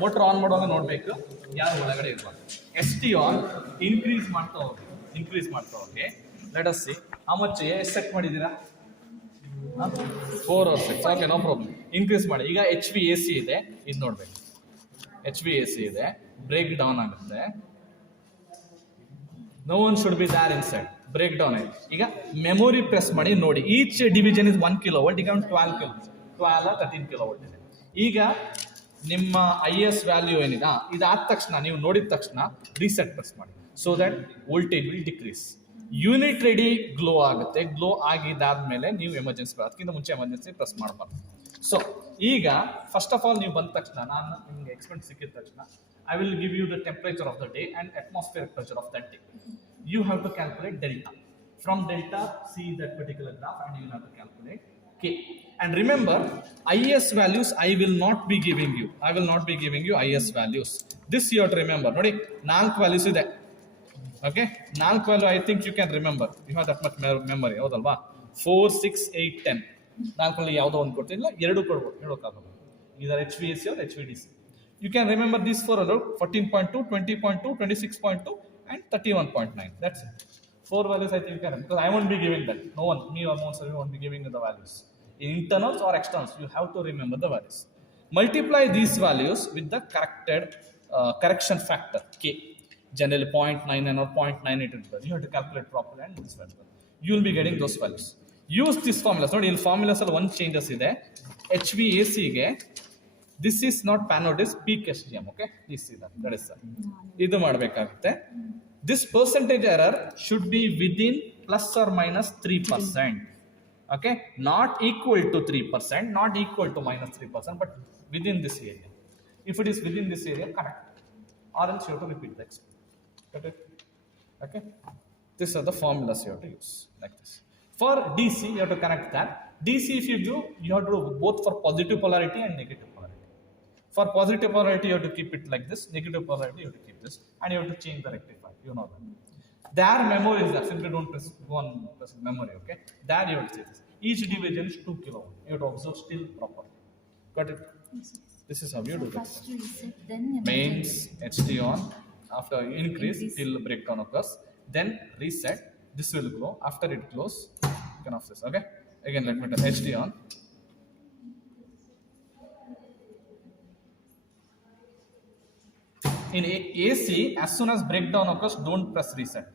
Motor on ಮಾಡುವಾಗ ನೋಡಬೇಕು ಯಾರು ಒಳಗಡೆ ಇರಬಾರ್ದು. ST ಆನ್ ಇನ್ಕ್ರೀಸ್ ಮಾಡ್ತಾ ಹೋಗಿ let us see how much ಎಷ್ಟು ಸೆಟ್ ಮಾಡಿದ್ದೀರಾ? 4 or 6. Okay, no problem. Increase ಮಾಡಿ. ಈಗ HVAC ಇದೆ, ಇದು ನೋಡ್ಬೇಕು. HVAC ಇದೆ, ಬ್ರೇಕ್ ಡೌನ್ ಆಗುತ್ತೆ. No one should be there inside. Break down ಆಯ್ತು. ಈಗ ಮೆಮೊರಿ ಪ್ರೆಸ್ ಮಾಡಿ ನೋಡಿ. Each division is 1 kW. ಈಗ 12 or 13 kW ಇದೆ. ಈಗ ನಿಮ್ಮ IS ವ್ಯಾಲ್ಯೂ ಏನಿದೆ ಇದಾದ ತಕ್ಷಣ ನೀವು ನೋಡಿದ ತಕ್ಷಣ ರೀಸೆಟ್ ಪ್ರೆಸ್ ಮಾಡಿ. So that voltage will decrease. Unit ready glow ಆಗುತ್ತೆ. ಗ್ಲೋ ಆಗಿದ್ದಾದ್ಮೇಲೆ ನೀವು ಎಮರ್ಜೆನ್ಸಿ, ಅದಕ್ಕಿಂತ ಮುಂಚೆ ಎಮರ್ಜೆನ್ಸಿ ಪ್ರೆಸ್ ಮಾಡಬಾರ್ದು. ಸೊ ಈಗ ಫಸ್ಟ್ ಆಫ್ ಆಲ್ ನೀವು ಬಂದ ತಕ್ಷಣ, ನಾನು ನಿಮಗೆ ಎಕ್ಸ್ಪೆಂಟ್ ಸಿಕ್ಕಿದ ತಕ್ಷಣ I will give you the temperature of the day and atmospheric pressure of that day. You have to calculate delta. From delta, see that particular graph and you will have to calculate K. And remember, IS values I will not be giving you. I will not be giving you IS values. This you have to remember. Nodi, 4 values ಇದೆ. Okay? 4 value I think you can remember. You have that much memory. ಹೌದಲ್ವಾ? 4, 6, 8, 10. 4 value ಯಾವುದೋ ಒಂದು ಕೊಡ್ತಿಲ್ಲ, ಎರಡು ಕೊಡ್ಬೋದು. ಹೇಳೋಕ್ಕಾಗಲ್ಲ. Either HVAC or HVDC. You can remember these four: 14.2, 20.2, 26.2. and 31.9. That's it. 4 values I think you can remember, because I won't be giving that. No one, me or no one won't be giving you the values. In internals or externals, you have to remember the values. Multiply these values with the correction factor K. Generally 0.99 or 0.98. You have to calculate properly and this value. You will be getting those values. Use this formulas. Not in formulas one changes ಇದೆ. HVAC ಗೆ this is not panel, is peak SGM. Okay, this is that is sir. ಇದು ಮಾಡಬೇಕಾಗುತ್ತೆ. This percentage error should be within plus or minus 3%. Okay, not equal to 3%, not equal to minus 3%, but within this area. If it is within this area, correct. Or else you have to repeat the experiment. Okay, these are the formulas you have to use like this. For DC, you have to connect that. DC, if you do, you have to do both for positive polarity and negative polarity. For positive polarity, you have to keep it like this. Negative polarity, you have to keep this, and you have to change the rectifier. You know that. Their memory is that. Simply don't press one memory. Okay. There you have to say this. Each division is 2 kW. You have to observe still properly. Got it? This is how you do this. Mains HT on. After increase till breakdown occurs. Then reset. This will glow. After it glows, you can off this. Okay. Again, let me tell HT on. In AC, as soon as breakdown occurs, don't press reset.